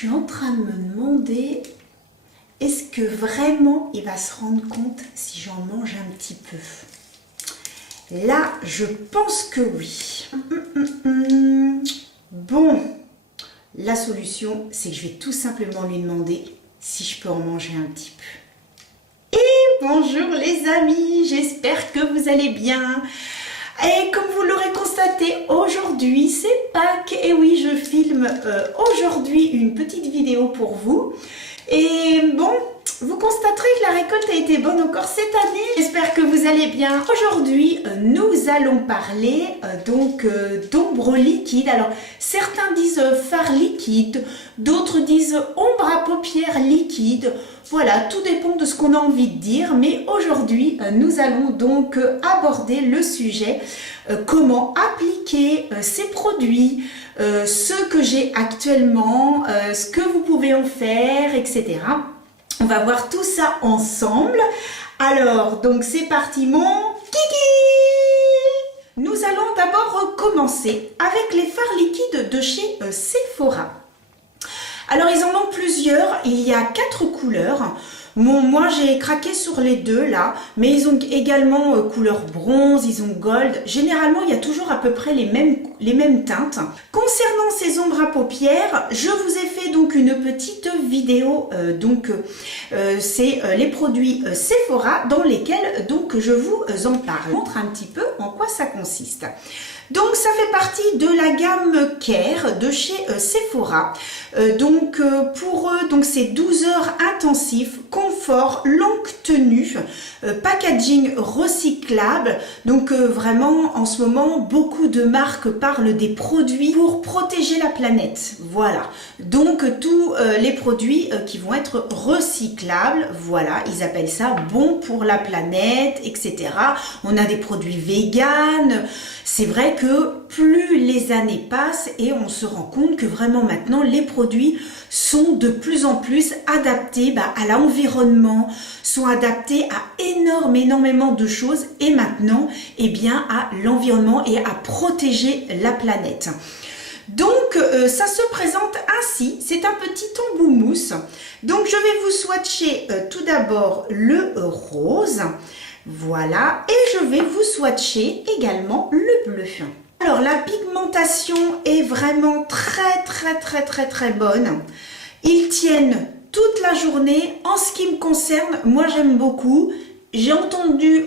suis en train de me demander, est-ce que vraiment il va se rendre compte si j'en mange un petit peu? Là, je pense que oui. Bon, la solution, c'est que je vais tout simplement lui demander si je peux en manger un petit peu. Et bonjour les amis, j'espère que vous allez bien. Et comme vous l'aurez constaté, aujourd'hui c'est Pâques. Et oui, je filme aujourd'hui une petite vidéo pour vous. Et bon, vous constaterez que la récolte a été bonne encore cette année. J'espère que vous allez bien. Aujourd'hui, nous allons parler d'ombre liquide. Alors, certains disent fard liquide, d'autres disent ombre à paupières liquide. Voilà, tout dépend de ce qu'on a envie de dire. Mais aujourd'hui, nous allons donc aborder le sujet comment appliquer ces produits, ce que j'ai actuellement, ce que vous pouvez en faire, etc. On va voir tout ça ensemble. Alors, donc c'est parti mon kiki! Nous allons d'abord commencer avec les fards liquides de chez Sephora. Alors, ils en ont plusieurs. Il y a 4 couleurs. Bon, moi, j'ai craqué sur les 2 là, mais ils ont également couleur bronze, ils ont gold. Généralement, il y a toujours à peu près les mêmes teintes. Concernant ces ombres à paupières, je vous ai fait donc une petite vidéo. C'est les produits Sephora dans lesquels donc je vous en parle. Je vous montre un petit peu en quoi ça consiste. Donc ça fait partie de la gamme Care de chez Sephora. Pour eux, donc c'est 12 heures intensif, confort, longue tenue, packaging recyclable. Donc vraiment en ce moment, beaucoup de marques parlent des produits pour protéger la planète. Voilà. Donc tous les produits qui vont être recyclables, voilà, ils appellent ça bon pour la planète, etc. On a des produits véganes. C'est vrai que plus les années passent et on se rend compte que vraiment maintenant les produits sont de plus en plus adaptés à l'environnement, sont adaptés à énormément de choses et maintenant à l'environnement et à protéger la planète. Donc ça se présente ainsi, c'est un petit embout mousse. Donc je vais vous swatcher tout d'abord le rose. Voilà, et je vais vous swatcher également le bleu. Alors la pigmentation est vraiment très bonne. Ils tiennent toute la journée. En ce qui me concerne, moi j'aime beaucoup. J'ai entendu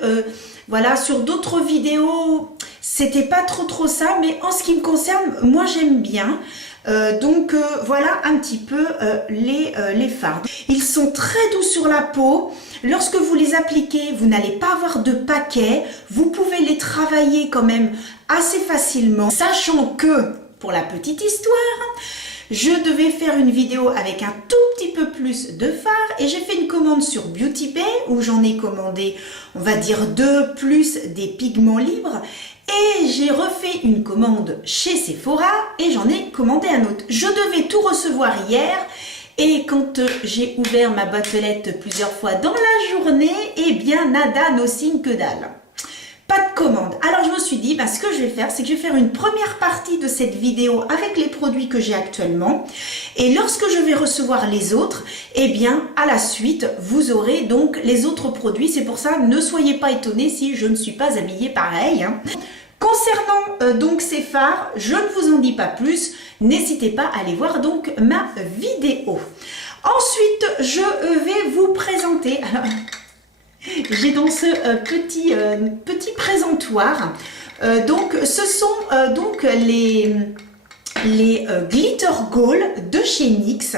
sur d'autres vidéos, c'était pas trop ça, mais en ce qui me concerne, moi j'aime bien. Voilà un petit peu les fards. Ils sont très doux sur la peau. Lorsque vous les appliquez, vous n'allez pas avoir de paquets. Vous pouvez les travailler quand même assez facilement. Sachant que, pour la petite histoire, je devais faire une vidéo avec un tout petit peu plus de fards et j'ai fait une commande sur Beauty Bay où j'en ai commandé, on va dire 2 plus des pigments libres. Et j'ai refait une commande chez Sephora et j'en ai commandé un autre. Je devais tout recevoir hier et quand j'ai ouvert ma boîte aux lettres plusieurs fois dans la journée, nada, no signe que dalle. Pas de commande. Alors je me suis dit, ce que je vais faire, c'est que je vais faire une première partie de cette vidéo avec les produits que j'ai actuellement. Et lorsque je vais recevoir les autres, à la suite, vous aurez donc les autres produits. C'est pour ça, ne soyez pas étonnés si je ne suis pas habillée pareil. Concernant ces fards, je ne vous en dis pas plus. N'hésitez pas à aller voir donc ma vidéo. Ensuite, je vais vous présenter. Alors, j'ai dans ce petit présentoir. Ce sont les Glitter Gold de chez NYX.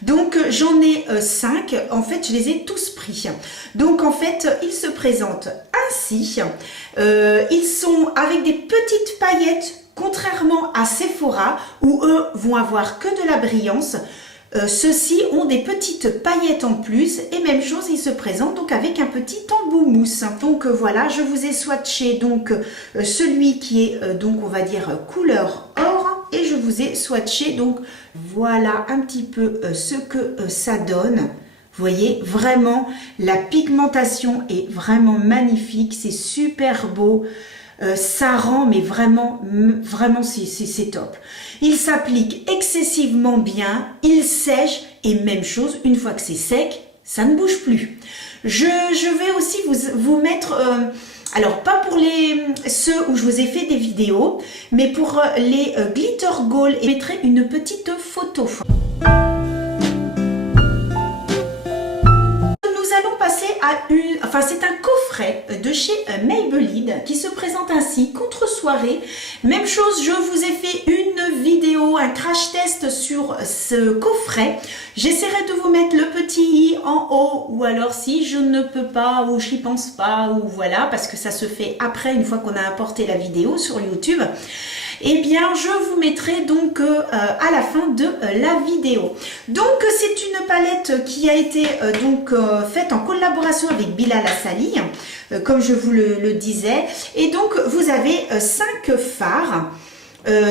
Donc j'en ai 5, en fait je les ai tous pris. Donc en fait ils se présentent ainsi, ils sont avec des petites paillettes, contrairement à Sephora où eux vont avoir que de la brillance. Ceux-ci ont des petites paillettes en plus et même chose, ils se présentent donc avec un petit embout mousse. Donc voilà, je vous ai swatché celui qui est on va dire couleur or. Et je vous ai swatché, donc voilà un petit peu ce que ça donne. Vous voyez, vraiment, la pigmentation est vraiment magnifique, c'est super beau. ça rend, mais vraiment, vraiment c'est top. Il s'applique excessivement bien, il sèche, et même chose, une fois que c'est sec, ça ne bouge plus. Je vais aussi vous mettre, alors pas pour ceux où je vous ai fait des vidéos, mais pour les glitter gold, je mettrai une petite photo. Enfin c'est un coffret de chez Maybelline qui se présente ainsi, contre soirée. Même chose, je vous ai fait une vidéo, un crash test sur ce coffret. J'essaierai de vous mettre le petit i en haut, ou alors si je ne peux pas, ou j'y pense pas, ou voilà, parce que ça se fait après, une fois qu'on a importé la vidéo sur YouTube. Eh bien, je vous mettrai donc à la fin de la vidéo. Donc, c'est une palette qui a été faite en collaboration avec Bilal Assali, comme je vous le disais. Et donc, vous avez 5 fards.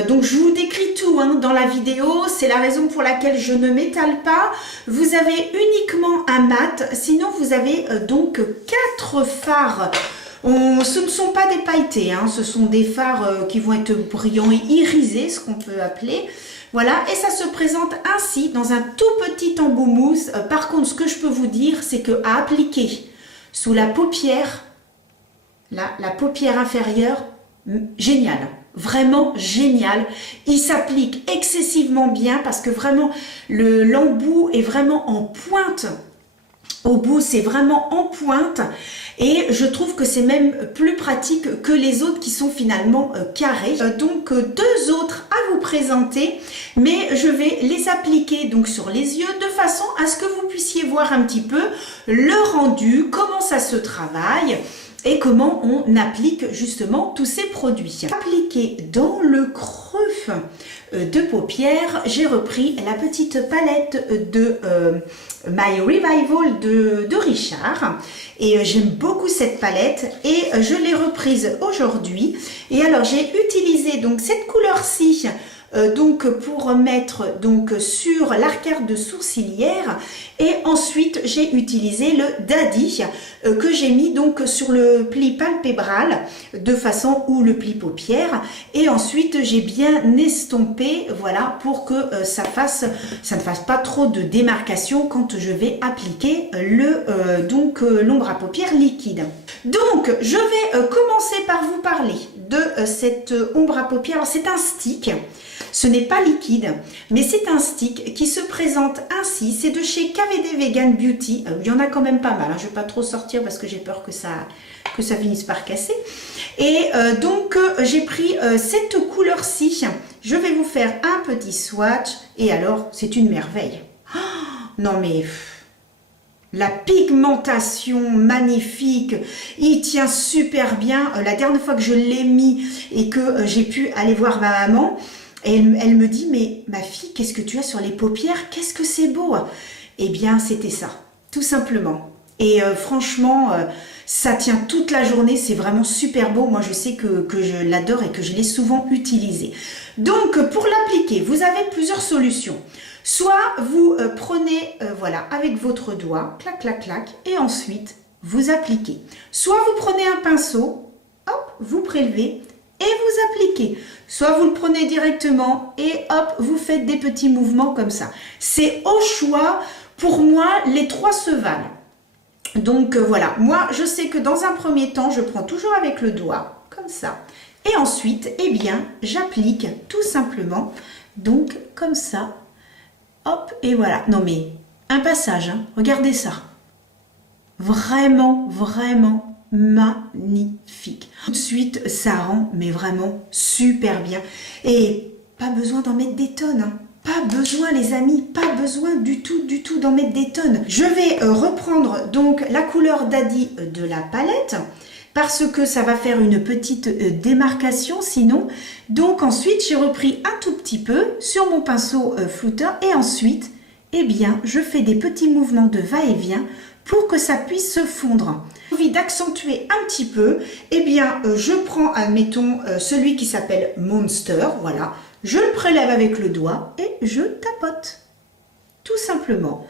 Donc je vous décris tout dans la vidéo, c'est la raison pour laquelle je ne m'étale pas. Vous avez uniquement un mat, sinon vous avez donc 4 fards. Ce ne sont pas des pailletés, ce sont des fards qui vont être brillants et irisés, ce qu'on peut appeler. Voilà, et ça se présente ainsi dans un tout petit embout mousse. Par contre, ce que je peux vous dire, c'est qu'à appliquer sous la paupière, la paupière inférieure, génial. Vraiment génial, il s'applique excessivement bien parce que vraiment l'embout est vraiment en pointe, au bout c'est vraiment en pointe et je trouve que c'est même plus pratique que les autres qui sont finalement carrés. Donc 2 autres à vous présenter, mais je vais les appliquer donc sur les yeux de façon à ce que vous puissiez voir un petit peu le rendu, comment ça se travaille et comment on applique justement tous ces produits. Appliqué dans le creux de paupières, j'ai repris la petite palette de My Revival de Richard. Et j'aime beaucoup cette palette et je l'ai reprise aujourd'hui. Et alors j'ai utilisé donc cette couleur-ci donc pour mettre donc sur l'arcade de sourcilière et ensuite j'ai utilisé le Daddy que j'ai mis donc sur le pli palpébral de façon ou le pli paupière et ensuite j'ai bien estompé, voilà, pour que ça ne fasse pas trop de démarcation quand je vais appliquer l'ombre à paupières liquide. Donc je vais commencer par vous parler de cette ombre à paupières. Alors, c'est un stick. Ce n'est pas liquide, mais c'est un stick qui se présente ainsi. C'est de chez KVD Vegan Beauty. Il y en a quand même pas mal. Je ne vais pas trop sortir parce que j'ai peur que ça finisse par casser. Et donc, j'ai pris cette couleur-ci. Je vais vous faire un petit swatch. Et alors, c'est une merveille. Oh, non mais... La pigmentation magnifique, il tient super bien. La dernière fois que je l'ai mis et que j'ai pu aller voir ma maman, elle me dit, mais ma fille, qu'est-ce que tu as sur les paupières? Qu'est-ce que c'est beau? Eh bien, c'était ça, tout simplement. Et franchement, ça tient toute la journée, c'est vraiment super beau. Moi, je sais que je l'adore et que je l'ai souvent utilisé. Donc, pour l'appliquer, vous avez plusieurs solutions. Soit vous prenez, voilà, avec votre doigt, clac, clac, clac, et ensuite, vous appliquez. Soit vous prenez un pinceau, hop, vous prélevez et vous appliquez. Soit vous le prenez directement et hop, vous faites des petits mouvements comme ça. C'est au choix. Pour moi, les 3 se valent. Donc voilà, moi je sais que dans un premier temps, je prends toujours avec le doigt, comme ça. Et ensuite, eh bien, j'applique tout simplement, donc comme ça. Hop, et voilà. Non mais, un passage, regardez ça. Vraiment, vraiment magnifique. Tout de suite, ça rend, mais vraiment super bien. Et pas besoin d'en mettre des tonnes, Pas besoin les amis, pas besoin du tout d'en mettre des tonnes. Je vais reprendre donc la couleur Daddy de la palette parce que ça va faire une petite démarcation sinon. Donc ensuite j'ai repris un tout petit peu sur mon pinceau flouteur et ensuite eh bien je fais des petits mouvements de va-et-vient pour que ça puisse se fondre. J'ai envie d'accentuer un petit peu, eh bien je prends admettons celui qui s'appelle Monster, voilà. Je le prélève avec le doigt et je tapote. Tout simplement.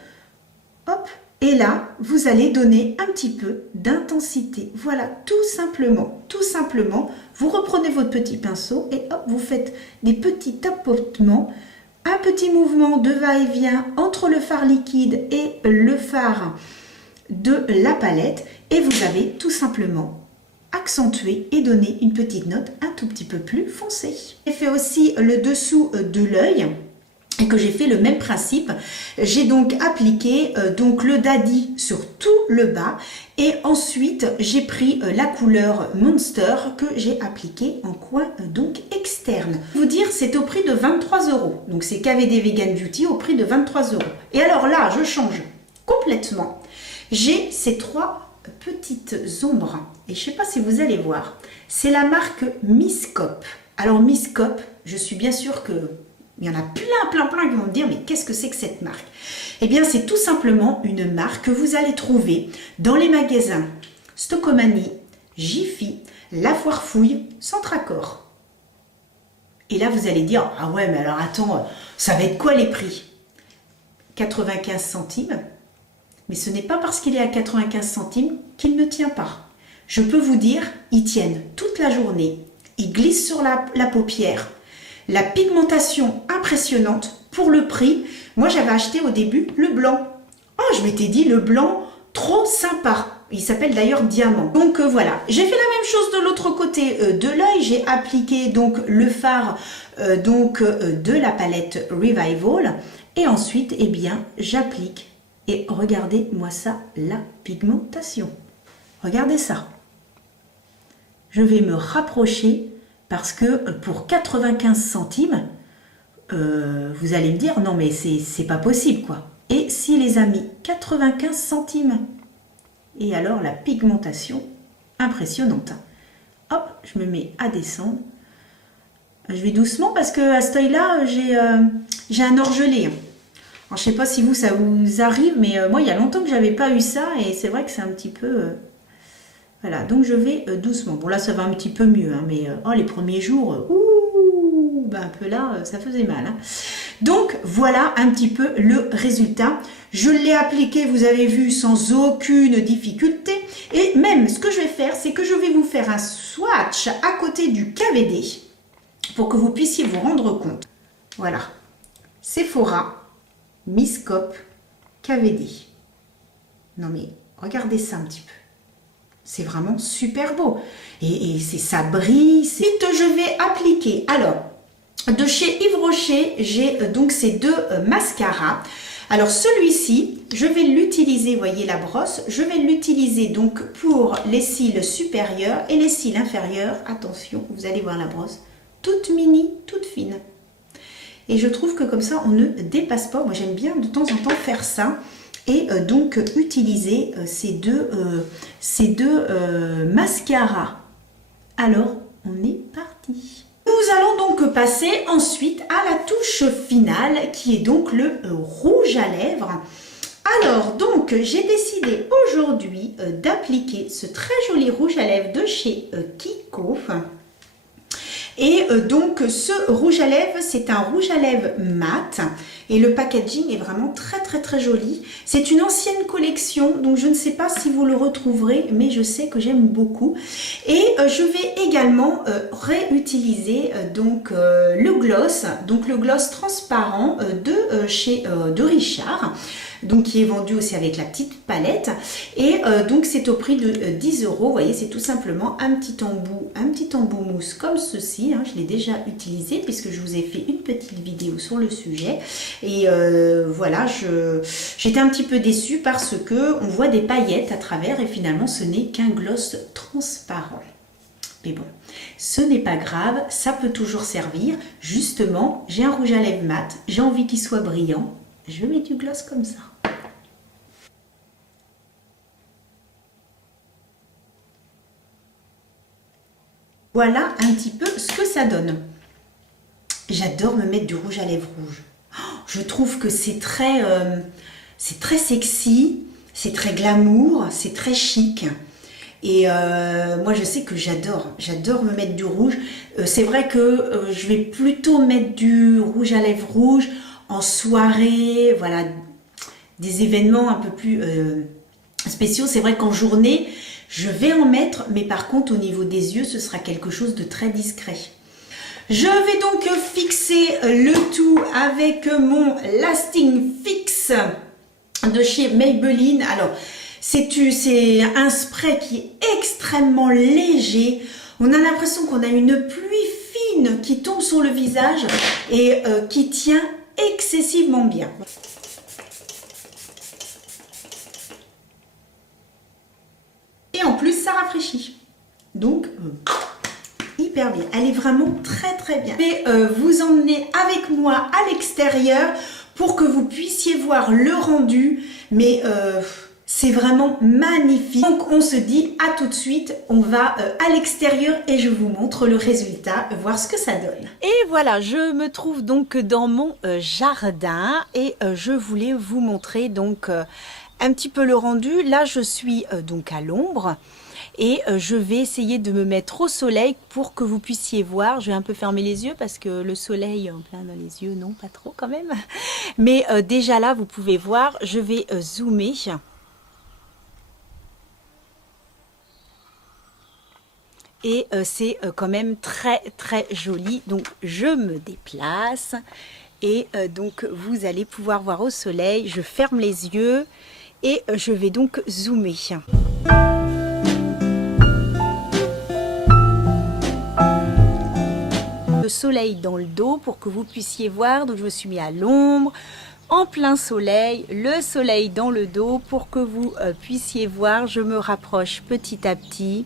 Hop, Et là, vous allez donner un petit peu d'intensité. Voilà, tout simplement, vous reprenez votre petit pinceau et hop, vous faites des petits tapotements, un petit mouvement de va-et-vient entre le fard liquide et le fard de la palette et vous avez tout simplement accentué et donné une petite note un tout petit peu plus foncée. J'ai fait aussi le dessous de l'œil et que j'ai fait le même principe. J'ai donc appliqué donc le daddy sur tout le bas et ensuite j'ai pris la couleur Monster que j'ai appliqué en coin donc externe. Vous dire c'est au prix de 23 €. Donc c'est KVD Vegan Beauty au prix de 23 €. Et alors là je change complètement. J'ai ces trois petites ombres et je sais pas si vous allez voir. C'est la marque Miss Cop. Alors Miss Cop, je suis bien sûre que il y en a plein qui vont me dire mais qu'est-ce que c'est que cette marque? Eh bien c'est tout simplement une marque que vous allez trouver dans les magasins Stocomanie, Jiffy, La Foire Fouille, Centracor. Et là vous allez dire ah ouais mais alors attends, ça va être quoi les prix? 95 centimes. Mais ce n'est pas parce qu'il est à 95 centimes qu'il ne tient pas. Je peux vous dire, ils tiennent toute la journée. Ils glissent sur la paupière. La pigmentation impressionnante pour le prix. Moi, j'avais acheté au début le blanc. Oh, je m'étais dit le blanc, trop sympa. Il s'appelle d'ailleurs Diamant. Donc voilà, j'ai fait la même chose de l'autre côté de l'œil. J'ai appliqué donc le fard de la palette Revival. Et ensuite, eh bien, j'applique. Et regardez-moi ça, la pigmentation. Regardez ça. Je vais me rapprocher parce que pour 95 centimes, vous allez me dire, non mais c'est pas possible quoi. Et si les amis, 95 centimes. Et alors la pigmentation, impressionnante. Hop, je me mets à descendre. Je vais doucement parce que à ce œil-là, j'ai un orgelé. Alors, je sais pas si vous, ça vous arrive, mais moi, il y a longtemps que j'avais pas eu ça et c'est vrai que c'est un petit peu... Voilà, donc je vais doucement. Bon, là, ça va un petit peu mieux, hein, mais oh, les premiers jours, ben, un peu là, ça faisait mal. Hein. Donc, voilà un petit peu le résultat. Je l'ai appliqué, vous avez vu, sans aucune difficulté. Et même, ce que je vais faire, c'est que je vais vous faire un swatch à côté du KVD pour que vous puissiez vous rendre compte. Voilà, Sephora. Miss Cop KVD. Non mais regardez ça un petit peu. C'est vraiment super beau. Et ça brille. Ensuite, je vais appliquer. Alors, de chez Yves Rocher, j'ai donc ces deux mascaras. Alors celui-ci, je vais l'utiliser, voyez la brosse, je vais l'utiliser donc pour les cils supérieurs et les cils inférieurs. Attention, vous allez voir la brosse, toute mini, toute fine. Et je trouve que comme ça, on ne dépasse pas. Moi, j'aime bien de temps en temps faire ça. Et donc, utiliser ces deux mascaras. Alors, on est parti. Nous allons donc passer ensuite à la touche finale, qui est donc le rouge à lèvres. Alors, donc, j'ai décidé aujourd'hui d'appliquer ce très joli rouge à lèvres de chez Kiko. Et donc ce rouge à lèvres, c'est un rouge à lèvres mat et le packaging est vraiment très joli. C'est une ancienne collection, donc je ne sais pas si vous le retrouverez, mais je sais que j'aime beaucoup. Et je vais également réutiliser le gloss transparent de Richard. Donc qui est vendu aussi avec la petite palette et donc c'est au prix de 10 €. Vous voyez, c'est tout simplement un petit embout mousse comme ceci, hein. Je l'ai déjà utilisé puisque je vous ai fait une petite vidéo sur le sujet et voilà, j'étais un petit peu déçue parce que on voit des paillettes à travers et finalement ce n'est qu'un gloss transparent. Mais bon, ce n'est pas grave, ça peut toujours servir. Justement, j'ai un rouge à lèvres mat, j'ai envie qu'il soit brillant. Je mets du gloss comme ça. Voilà un petit peu ce que ça donne. J'adore me mettre du rouge à lèvres rouge. Oh, je trouve que c'est très sexy, c'est très glamour, c'est très chic. Et moi je sais que j'adore me mettre du rouge. C'est vrai que je vais plutôt mettre du rouge à lèvres rouge en soirée, voilà, des événements un peu plus spéciaux. C'est vrai qu'en journée, je vais en mettre, mais par contre au niveau des yeux, ce sera quelque chose de très discret. Je vais donc fixer le tout avec mon Lasting Fix de chez Maybelline. Alors, c'est un spray qui est extrêmement léger. On a l'impression qu'on a une pluie fine qui tombe sur le visage et qui tient excessivement bien. Et en plus, ça rafraîchit. Donc, hyper bien. Elle est vraiment très très bien. Je vais vous emmener avec moi à l'extérieur pour que vous puissiez voir le rendu. Mais c'est vraiment magnifique. Donc on se dit à tout de suite. On va à l'extérieur et je vous montre le résultat, voir ce que ça donne. Et voilà, je me trouve donc dans mon jardin et je voulais vous montrer donc un petit peu le rendu. Là je suis donc à l'ombre. Et je vais essayer de me mettre au soleil pour que vous puissiez voir. Je vais un peu fermer les yeux parce que le soleil en plein dans les yeux, non, pas trop quand même. Mais déjà là, vous pouvez voir, je vais zoomer. Et c'est quand même très très joli. Donc je me déplace et donc vous allez pouvoir voir au soleil. Je ferme les yeux et je vais donc zoomer. Le soleil dans le dos pour que vous puissiez voir. Donc je me suis mis à l'ombre, en plein soleil, le soleil dans le dos pour que vous puissiez voir. Je me rapproche petit à petit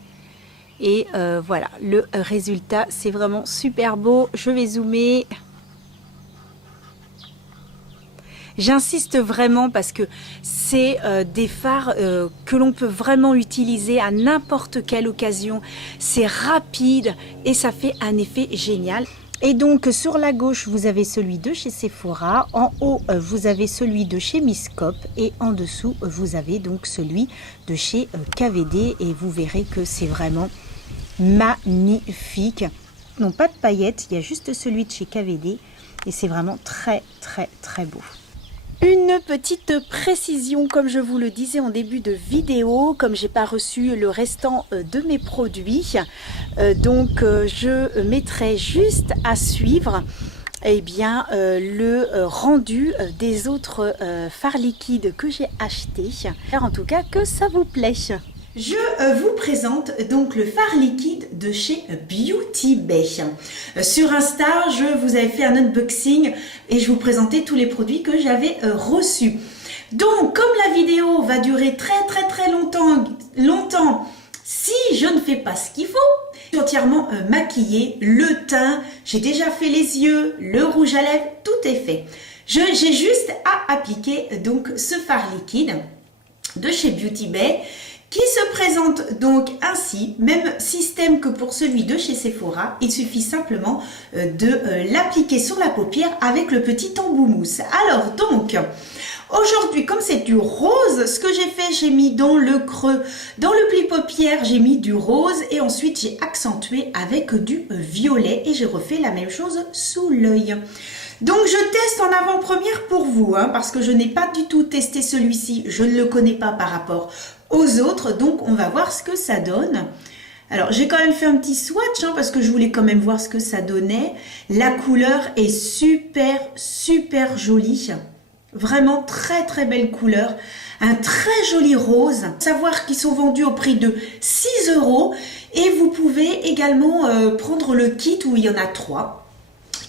et voilà, le résultat c'est vraiment super beau. Je vais zoomer. J'insiste vraiment parce que c'est des fards que l'on peut vraiment utiliser à n'importe quelle occasion. C'est rapide et ça fait un effet génial. Et donc sur la gauche, vous avez celui de chez Sephora. En haut, vous avez celui de chez Misscope. Et en dessous, vous avez donc celui de chez KVD. Et vous verrez que c'est vraiment magnifique. Non, pas de paillettes, il y a juste celui de chez KVD. Et c'est vraiment très très très beau. Une petite précision, comme je vous le disais en début de vidéo, comme j'ai pas reçu le restant de mes produits, donc je mettrai juste à suivre eh bien, le rendu des autres fards liquides que j'ai achetés. En tout cas, que ça vous plaît. Je vous présente donc le fard liquide de chez Beauty Bay. Sur Insta, je vous avais fait un unboxing et je vous présentais tous les produits que j'avais reçus. Donc, comme la vidéo va durer très longtemps, si je ne fais pas ce qu'il faut, je suis entièrement maquillée, le teint, j'ai déjà fait les yeux, le rouge à lèvres, tout est fait. J'ai juste à appliquer donc ce fard liquide de chez Beauty Bay, qui se présente donc ainsi, même système que pour celui de chez Sephora. Il suffit simplement de l'appliquer sur la paupière avec le petit embout mousse. Alors donc, aujourd'hui, comme c'est du rose, ce que j'ai fait, j'ai mis dans le creux, dans le pli paupière, j'ai mis du rose et ensuite j'ai accentué avec du violet et j'ai refait la même chose sous l'œil. Donc je teste en avant-première pour vous, parce que je n'ai pas du tout testé celui-ci, je ne le connais pas par rapport aux autres, donc on va voir ce que ça donne. Alors j'ai quand même fait un petit swatch, parce que je voulais quand même voir ce que ça donnait. La couleur est super jolie, vraiment très belle couleur, un très joli rose. Savoir qu'ils sont vendus au prix de 6 € et vous pouvez également prendre le kit où il y en a 3.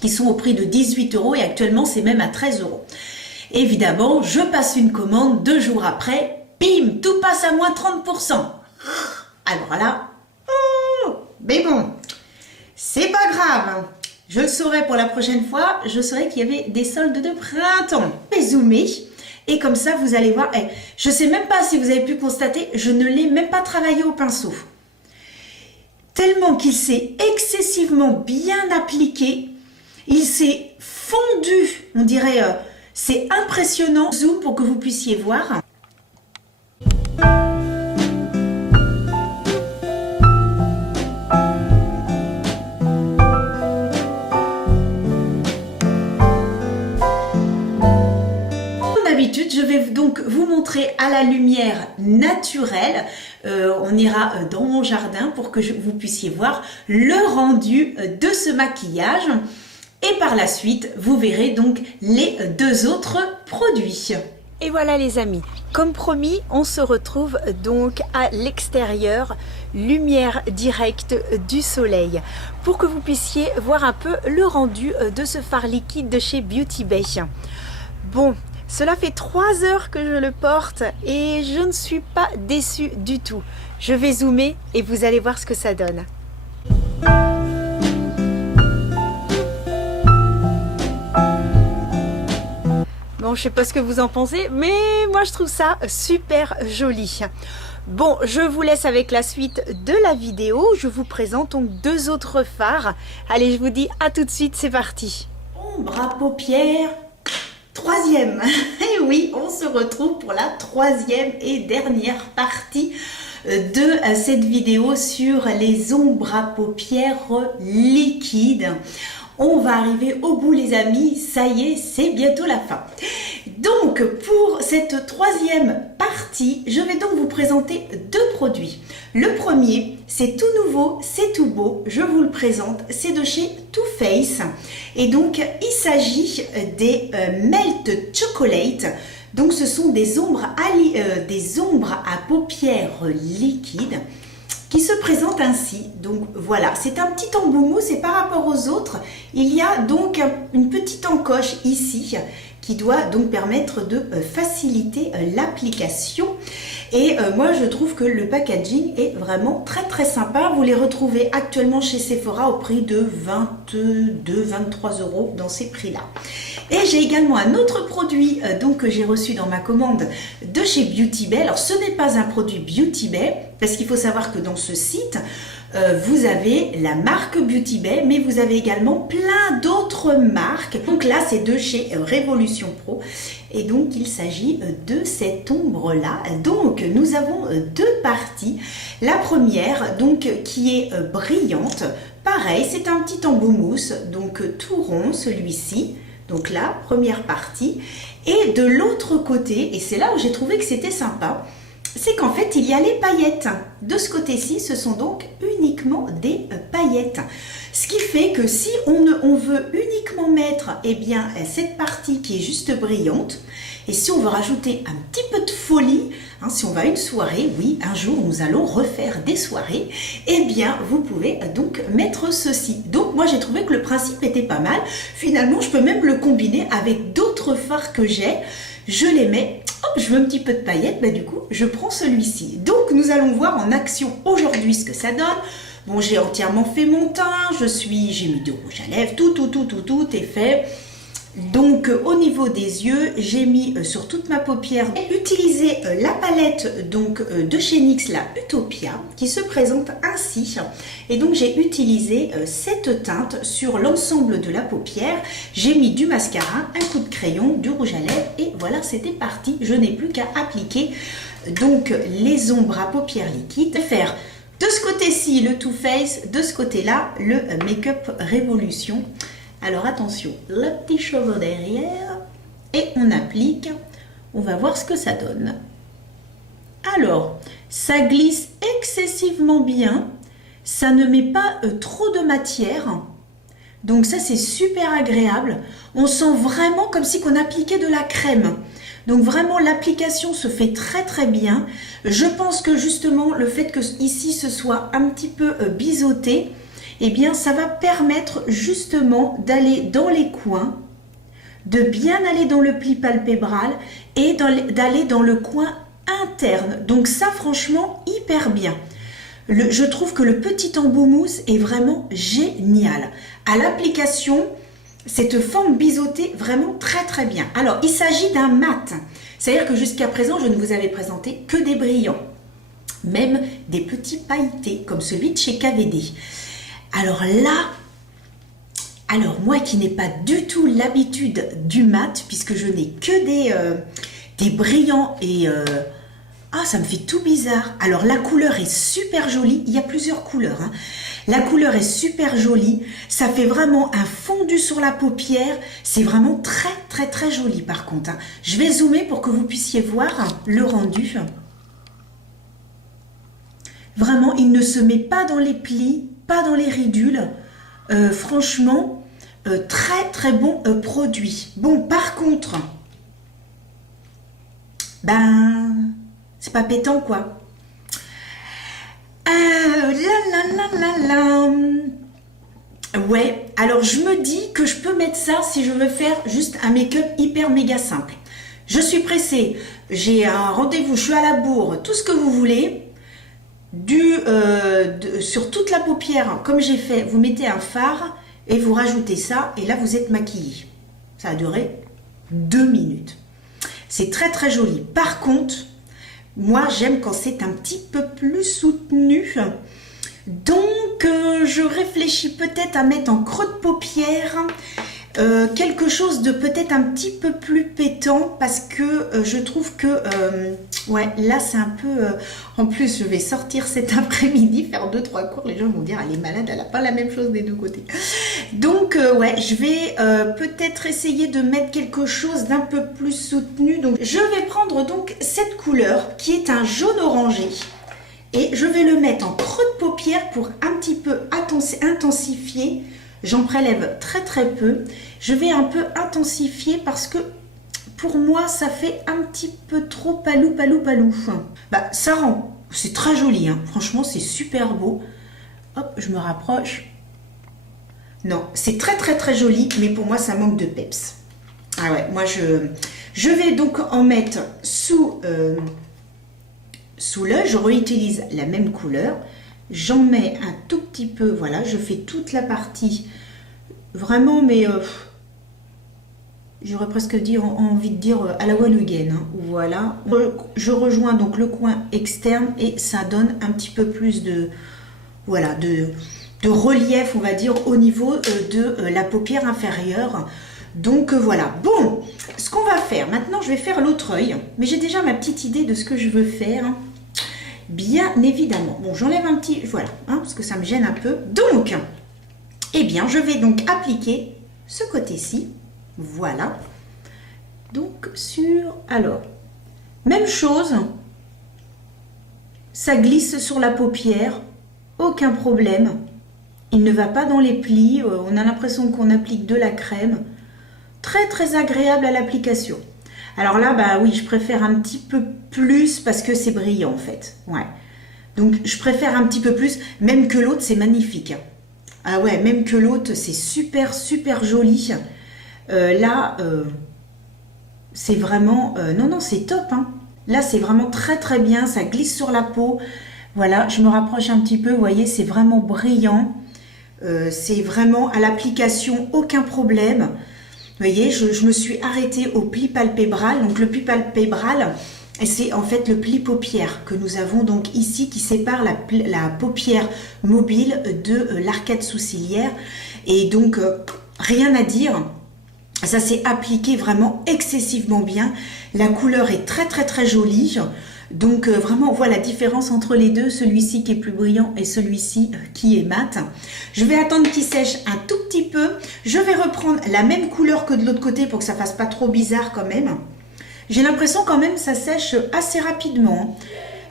Qui sont au prix de 18 € et actuellement c'est même à 13 €. Évidemment, je passe une commande 2 jours après, bim, tout passe à moins 30%. Alors là, mais bon, c'est pas grave. Je le saurai pour la prochaine fois, je saurai qu'il y avait des soldes de printemps. Je vais zoomer et comme ça vous allez voir, je sais même pas si vous avez pu constater, je ne l'ai même pas travaillé au pinceau. Tellement qu'il s'est excessivement bien appliqué. Il s'est fondu, on dirait, c'est impressionnant. Zoom pour que vous puissiez voir. Comme d'habitude, je vais donc la lumière naturelle. On ira dans mon jardin pour que vous puissiez voir le rendu de ce maquillage. Et par la suite, vous verrez donc les deux autres produits. Et voilà les amis, comme promis, on se retrouve donc à l'extérieur, lumière directe du soleil, pour que vous puissiez voir un peu le rendu de ce fard liquide de chez Beauty Bay. Bon, cela fait 3 heures que je le porte et je ne suis pas déçue du tout. Je vais zoomer et vous allez voir ce que ça donne. Bon, je sais pas ce que vous en pensez, mais moi je trouve ça super joli. Bon, je vous laisse avec la suite de la vidéo. Je vous présente donc 2 autres fards. Allez, je vous dis à tout de suite, c'est parti. Ombre à paupières, 3e. Et oui, on se retrouve pour la 3e et dernière partie de cette vidéo sur les ombres à paupières liquides. On va arriver au bout les amis, ça y est, c'est bientôt la fin. Donc pour cette 3e partie, je vais donc vous présenter 2 produits. Le premier, c'est tout nouveau, c'est tout beau, je vous le présente, c'est de chez Too Faced. Et donc il s'agit des Melt Chocolate. Donc ce sont des ombres à paupières liquides qui se présente ainsi. Donc voilà, c'est un petit embout mousse et par rapport aux autres, il y a donc une petite encoche ici qui doit donc permettre de faciliter l'application. Et moi je trouve que le packaging est vraiment très sympa. Vous les retrouvez actuellement chez Sephora au prix de 22-23 € dans ces prix là. Et j'ai également un autre produit donc que j'ai reçu dans ma commande de chez Beauty Bay. Alors ce n'est pas un produit Beauty Bay parce qu'il faut savoir que dans ce site vous avez la marque Beauty Bay, mais vous avez également plein d'autres marques. Donc là, c'est de chez Révolution Pro. Et donc, il s'agit de cette ombre-là. Donc, nous avons 2 parties. La première, donc, qui est brillante. Pareil, c'est un petit embout mousse, donc tout rond, celui-ci. Donc là, première partie. Et de l'autre côté, et c'est là où j'ai trouvé que c'était sympa, c'est qu'en fait, il y a les paillettes. De ce côté-ci, ce sont donc uniquement des paillettes. Ce qui fait que si on veut uniquement mettre cette partie qui est juste brillante, et si on veut rajouter un petit peu de folie, si on va à une soirée, oui, un jour nous allons refaire des soirées, vous pouvez donc mettre ceci. Donc moi j'ai trouvé que le principe était pas mal. Finalement, je peux même le combiner avec d'autres fards que j'ai. Je les mets, hop, je veux un petit peu de paillettes, du coup, je prends celui-ci. Donc, nous allons voir en action aujourd'hui ce que ça donne. Bon, j'ai entièrement fait mon teint, j'ai mis du rouge à lèvres, tout est fait. Donc, au niveau des yeux, j'ai mis sur toute ma paupière, j'ai utilisé la palette donc de chez NYX, la Utopia, qui se présente ainsi. Et donc, j'ai utilisé cette teinte sur l'ensemble de la paupière. J'ai mis du mascara, un coup de crayon, du rouge à lèvres et voilà, c'était parti. Je n'ai plus qu'à appliquer donc les ombres à paupières liquides. Faire de ce côté-ci le Too Faced, de ce côté-là le Make-up Révolution. Alors attention, le petit cheveu derrière et on applique, on va voir ce que ça donne. Alors, ça glisse excessivement bien, ça ne met pas trop de matière, donc ça c'est super agréable. On sent vraiment comme si on appliquait de la crème. Donc vraiment l'application se fait très bien. Je pense que justement le fait que ici ce soit un petit peu biseauté, ça va permettre justement d'aller dans les coins, de bien aller dans le pli palpébral et d'aller dans le coin interne. Donc ça, franchement, hyper bien. Je trouve que le petit embout mousse est vraiment génial. À l'application, cette forme biseautée, vraiment très bien. Alors, il s'agit d'un mat. C'est-à-dire que jusqu'à présent, je ne vous avais présenté que des brillants. Même des petits pailletés, comme celui de chez KVD. Alors là, moi qui n'ai pas du tout l'habitude du mat, puisque je n'ai que des brillants et Ah, ça me fait tout bizarre. Alors, la couleur est super jolie. Il y a plusieurs couleurs, hein. La couleur est super jolie. Ça fait vraiment un fondu sur la paupière. C'est vraiment très, très, très joli, par contre, hein. Je vais zoomer pour que vous puissiez voir le rendu. Vraiment, il ne se met pas dans les plis, pas dans les ridules. Franchement, très, très bon produit. Bon, par contre, ben... c'est pas pétant, quoi. Ouais, alors je me dis que je peux mettre ça si je veux faire juste un make-up hyper méga simple. Je suis pressée, j'ai un rendez-vous, je suis à la bourre, tout ce que vous voulez. Sur toute la paupière, comme j'ai fait, vous mettez un fard et vous rajoutez ça. Et là, vous êtes maquillé. Ça a duré 2 minutes. C'est très, très joli. Par contre... moi, j'aime quand c'est un petit peu plus soutenu. Donc, je réfléchis peut-être à mettre en creux de paupière quelque chose de peut-être un petit peu plus pétant parce que je trouve que, ouais, là, c'est un peu... en plus, je vais sortir cet après-midi, faire 2-3 cours. Les gens vont dire, elle est malade, elle n'a pas la même chose des deux côtés. Donc, ouais, je vais peut-être essayer de mettre quelque chose d'un peu plus soutenu. Donc, je vais prendre donc cette couleur qui est un jaune orangé. Et je vais le mettre en creux de paupière pour un petit peu intensifier. J'en prélève très très peu. Je vais un peu intensifier parce que pour moi ça fait un petit peu trop palou. Bah, ça rend, c'est très joli, hein. Franchement c'est super beau. Hop, je me rapproche. Non, c'est très très très joli, mais pour moi ça manque de peps. Ah ouais, moi je vais donc en mettre sous l'œil. Je réutilise la même couleur. J'en mets un tout petit peu, voilà, je fais toute la partie, vraiment, mais j'aurais presque envie de dire à la one again, hein. Voilà, je rejoins donc le coin externe et ça donne un petit peu plus de, voilà, de relief, on va dire, au niveau de la paupière inférieure. Donc voilà, bon, ce qu'on va faire, maintenant je vais faire l'autre œil, mais j'ai déjà ma petite idée de ce que je veux faire. Bien évidemment. Bon, j'enlève un petit... voilà, hein, parce que ça me gêne un peu. Donc, eh bien, je vais donc appliquer ce côté-ci. Voilà. Donc, sur... alors, même chose. Ça glisse sur la paupière. Aucun problème. Il ne va pas dans les plis. On a l'impression qu'on applique de la crème. Très, très agréable à l'application. Alors là, bah oui, je préfère un petit peu plus parce que c'est brillant en fait. Ouais. Donc je préfère un petit peu plus, même que l'autre, c'est magnifique. Ah ouais, même que l'autre, c'est super, super joli. Là, c'est vraiment... non, non, c'est top, hein. Là, c'est vraiment très, très bien. Ça glisse sur la peau. Voilà, je me rapproche un petit peu. Vous voyez, c'est vraiment brillant. C'est vraiment à l'application, aucun problème. Vous voyez, je me suis arrêtée au pli palpébral. Donc le pli palpébral, c'est en fait le pli paupière que nous avons donc ici qui sépare la paupière mobile de l'arcade sourcilière. Et donc, rien à dire. Ça s'est appliqué vraiment excessivement bien. La couleur est très très très jolie. Donc vraiment on voit la différence entre les deux, celui-ci qui est plus brillant et celui-ci qui est mat. Je vais attendre qu'il sèche un tout petit peu. Je vais reprendre la même couleur que de l'autre côté pour que ça fasse pas trop bizarre quand même. J'ai l'impression quand même que ça sèche assez rapidement.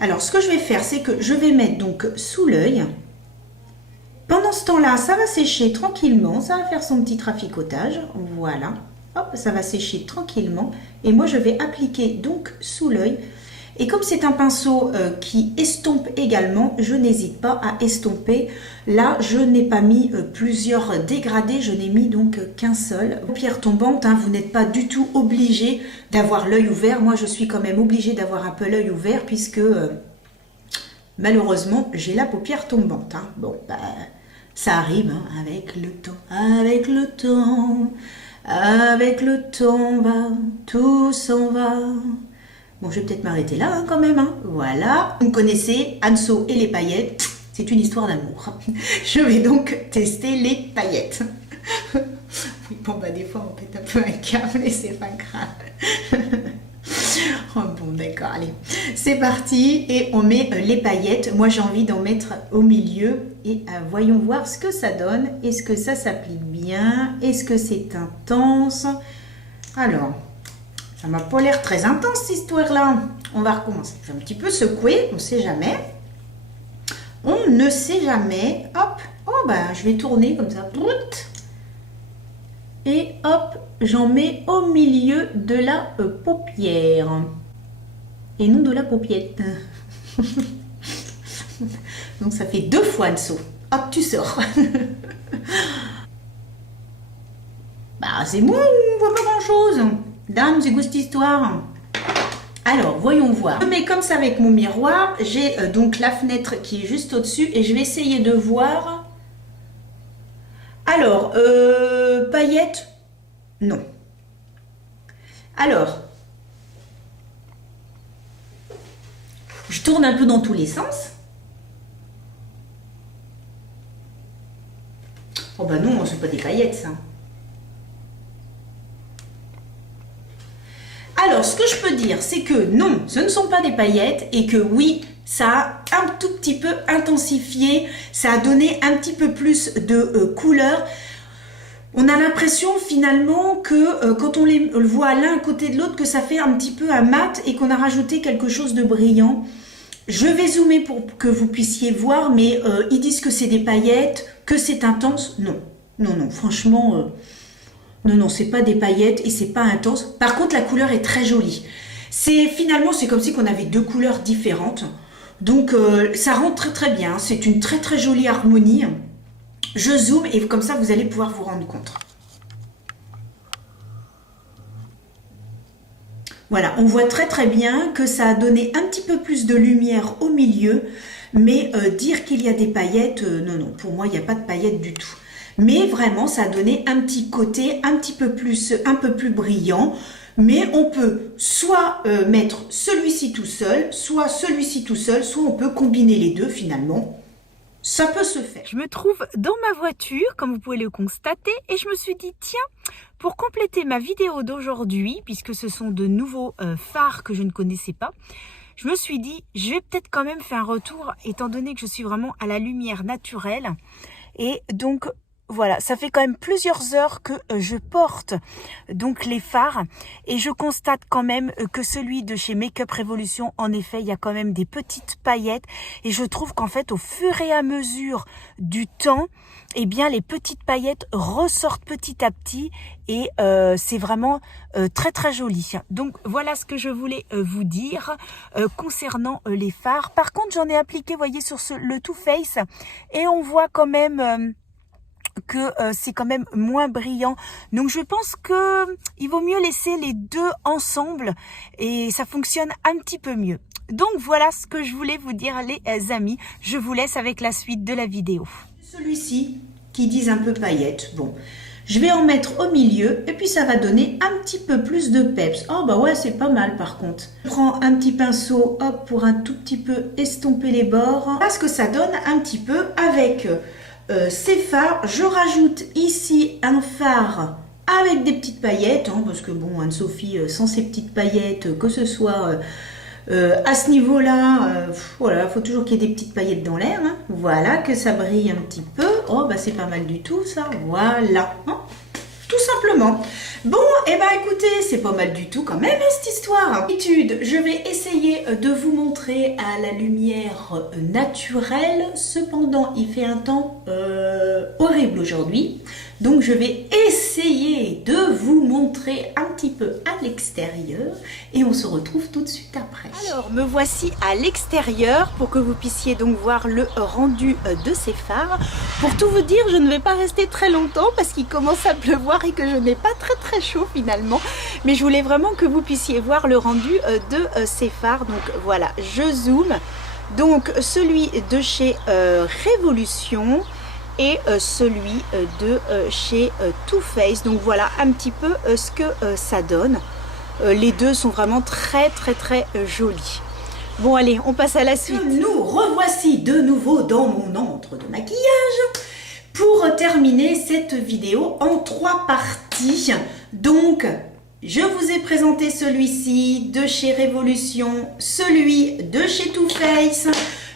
Alors ce que je vais faire, c'est que je vais mettre donc sous l'œil. Pendant ce temps-là, ça va sécher tranquillement, ça va faire son petit traficotage. Voilà, hop, ça va sécher tranquillement. Et moi je vais appliquer donc sous l'œil. Et comme c'est un pinceau qui estompe également, je n'hésite pas à estomper. Là, je n'ai pas mis plusieurs dégradés, je n'ai mis donc qu'un seul. Paupière tombante, hein, vous n'êtes pas du tout obligé d'avoir l'œil ouvert. Moi, je suis quand même obligée d'avoir un peu l'œil ouvert puisque malheureusement, j'ai la paupière tombante. Hein. Bon, bah, ça arrive hein, avec le temps, avec le temps, avec le temps, va, tout s'en va. Bon, je vais peut-être m'arrêter là hein, quand même. Hein. Voilà. Vous me connaissez, Anso et les paillettes. C'est une histoire d'amour. Je vais donc tester les paillettes. Oui, bon, bah des fois, on pète un peu un câble et c'est pas grave. Oh bon, d'accord, allez, c'est parti et on met les paillettes. Moi, j'ai envie d'en mettre au milieu et voyons voir ce que ça donne. Est-ce que ça s'applique bien? Est-ce que c'est intense? Alors, ça m'a pas l'air très intense cette histoire-là. On va recommencer. Je vais un petit peu secouer, on ne sait jamais. On ne sait jamais. Hop, oh ben, je vais tourner comme ça. Et hop, j'en mets au milieu de la paupière. Et non de la paupiette. Donc ça fait 2 fois le saut. Hop, tu sors. Bah c'est moi, on voit pas grand chose. Dame, c'est quoi cette histoire? Alors, voyons voir. Je mets comme ça avec mon miroir. J'ai donc la fenêtre qui est juste au-dessus. Et je vais essayer de voir. Alors, paillettes, non. Alors, je tourne un peu dans tous les sens. Oh bah non, c'est pas des paillettes ça. Alors, ce que je peux dire, c'est que non, ce ne sont pas des paillettes et que oui, ça a un tout petit peu intensifié, ça a donné un petit peu plus de couleur. On a l'impression finalement que quand on les voit l'un à côté de l'autre, que ça fait un petit peu un mat et qu'on a rajouté quelque chose de brillant. Je vais zoomer pour que vous puissiez voir, mais ils disent que c'est des paillettes, que c'est intense. Non, non, non, franchement... Non, non, c'est pas des paillettes et c'est pas intense. Par contre, la couleur est très jolie. Finalement, c'est comme si on avait 2 couleurs différentes. Donc, ça rentre très très bien. C'est une très très jolie harmonie. Je zoome et comme ça, vous allez pouvoir vous rendre compte. Voilà, on voit très très bien que ça a donné un petit peu plus de lumière au milieu. Mais dire qu'il y a des paillettes, non, non, pour moi, il n'y a pas de paillettes du tout. Mais vraiment, ça a donné un petit côté un peu plus brillant. Mais on peut soit mettre celui-ci tout seul, soit celui-ci tout seul, soit on peut combiner les deux finalement. Ça peut se faire. Je me trouve dans ma voiture, comme vous pouvez le constater, et je me suis dit, tiens, pour compléter ma vidéo d'aujourd'hui, puisque ce sont de nouveaux phares que je ne connaissais pas, je me suis dit, je vais peut-être quand même faire un retour, étant donné que je suis vraiment à la lumière naturelle. Et donc... Voilà, ça fait quand même plusieurs heures que je porte donc les fards et je constate quand même que celui de chez Make Up Revolution, en effet, il y a quand même des petites paillettes et je trouve qu'en fait, au fur et à mesure du temps, eh bien, les petites paillettes ressortent petit à petit et c'est vraiment très très joli. Donc voilà ce que je voulais vous dire concernant les fards. Par contre, j'en ai appliqué, vous voyez, sur le Too Faced et on voit quand même... que c'est quand même moins brillant. Donc je pense que il vaut mieux laisser les deux ensemble et ça fonctionne un petit peu mieux. Donc voilà ce que je voulais vous dire les amis. Je vous laisse avec la suite de la vidéo. Celui-ci qui disent un peu paillettes. Bon, je vais en mettre au milieu et puis ça va donner un petit peu plus de peps. Oh bah ouais, c'est pas mal par contre. Je prends un petit pinceau, hop, pour un tout petit peu estomper les bords. Parce que ça donne un petit peu avec... ces fards, je rajoute ici un fard avec des petites paillettes, hein, parce que bon, Anne-Sophie, sans ces petites paillettes, que ce soit à ce niveau-là, voilà, il faut toujours qu'il y ait des petites paillettes dans l'air, hein, voilà, que ça brille un petit peu. Oh, bah c'est pas mal du tout ça, voilà, hein, tout simplement. Bon, et bah écoutez, c'est pas mal du tout quand même hein, cette histoire. D'habitude, je vais essayer de vous montrer à la lumière naturelle. Cependant, il fait un temps horrible aujourd'hui. Donc, je vais essayer de vous montrer un petit peu à l'extérieur. Et on se retrouve tout de suite après. Alors, me voici à l'extérieur pour que vous puissiez donc voir le rendu de ces fards. Pour tout vous dire, je ne vais pas rester très longtemps parce qu'il commence à pleuvoir et que je n'ai pas très chaud finalement. Mais je voulais vraiment que vous puissiez voir le rendu de ces fards. Donc voilà, je zoome. Donc celui de chez Révolution et celui de chez Too Faced. Donc voilà un petit peu ce que ça donne. Les deux sont vraiment très jolis. Bon allez, on passe à la suite. Nous revoici de nouveau dans mon antre de maquillage pour terminer cette vidéo en 3 parties. Donc Je vous ai présenté celui-ci de chez Révolution, celui de chez Too Faced.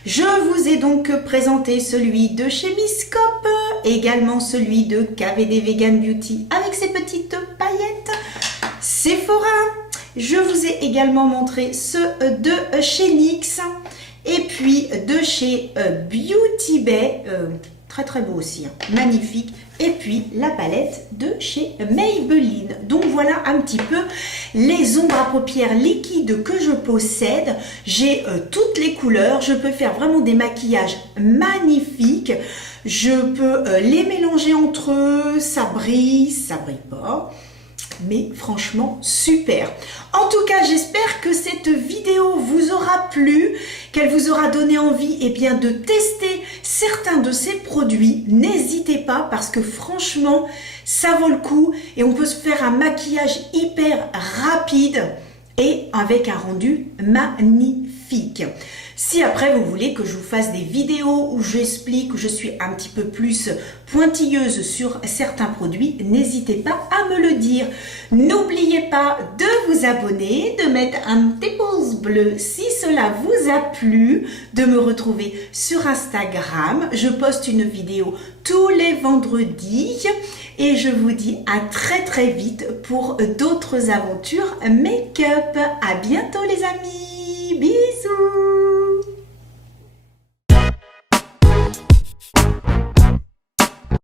Je vous ai donc présenté celui de chez Miss Cop, également celui de KVD Vegan Beauty avec ses petites paillettes. Sephora. Je vous ai également montré ceux de chez NYX et puis de chez Beauty Bay. Très beau aussi, hein. Magnifique. Et puis la palette de chez Maybelline. Donc voilà un petit peu les ombres à paupières liquides que je possède. J'ai toutes les couleurs, je peux faire vraiment des maquillages magnifiques. Je peux les mélanger entre eux, ça brille pas. Mais franchement super. En tout cas, j'espère que cette vidéo vous aura plu, qu'elle vous aura donné envie de tester certains de ces produits. N'hésitez pas parce que franchement ça vaut le coup et on peut se faire un maquillage hyper rapide et avec un rendu magnifique. Si après vous voulez que je vous fasse des vidéos où j'explique, où je suis un petit peu plus pointilleuse sur certains produits, n'hésitez pas à me le dire. N'oubliez pas de vous abonner, de mettre un petit pouce bleu si cela vous a plu, de me retrouver sur Instagram. Je poste une vidéo tous les vendredis et je vous dis à très vite pour d'autres aventures make-up. À bientôt les amis, bisous.